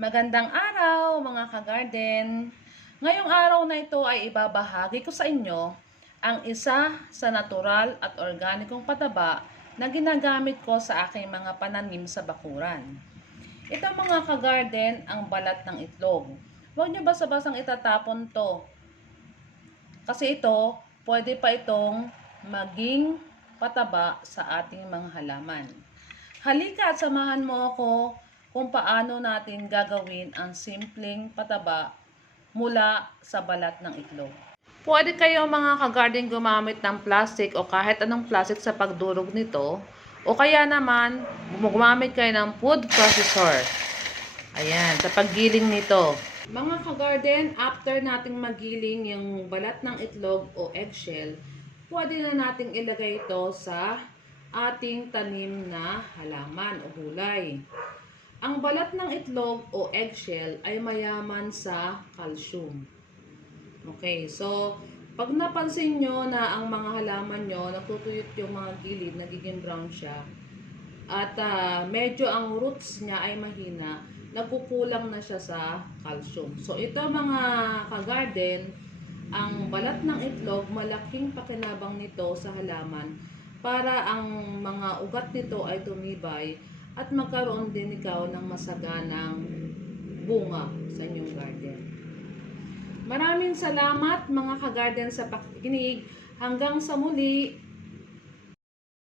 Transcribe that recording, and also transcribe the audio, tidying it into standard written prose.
Magandang araw mga ka-garden! Ngayong araw na ito ay ibabahagi ko sa inyo ang isa sa natural at organikong pataba na ginagamit ko sa aking mga pananim sa bakuran. Ito mga ka-garden ang balat ng itlog. Huwag nyo basta-basang itatapon to. Kasi ito, pwede pa itong maging pataba sa ating mga halaman. Halika at samahan mo ako kung paano natin gagawin ang simpleng pataba mula sa balat ng itlog. Pwede kayo mga ka-garden gumamit ng plastic o kahit anong plastic sa pagdurog nito, o kaya naman gumamit kayo ng food processor. Ayan, sa paggiling nito. Mga ka-garden, after nating magiling yung balat ng itlog o eggshell, pwede na nating ilagay ito sa ating tanim na halaman o gulay. Ang balat ng itlog o eggshell ay mayaman sa calcium. Okay, so pag napansin nyo na ang mga halaman nyo, natutuyot yung mga gilid, nagiging brown siya, at medyo ang roots niya ay mahina, nagkukulang na siya sa calcium. So ito mga ka-garden, ang balat ng itlog, malaking pakinabang nito sa halaman para ang mga ugat nito ay tumibay at magkaroon din ikaw ng masaganang bunga sa inyong garden. Maraming salamat mga ka-garden sa pakikinig. Hanggang sa muli.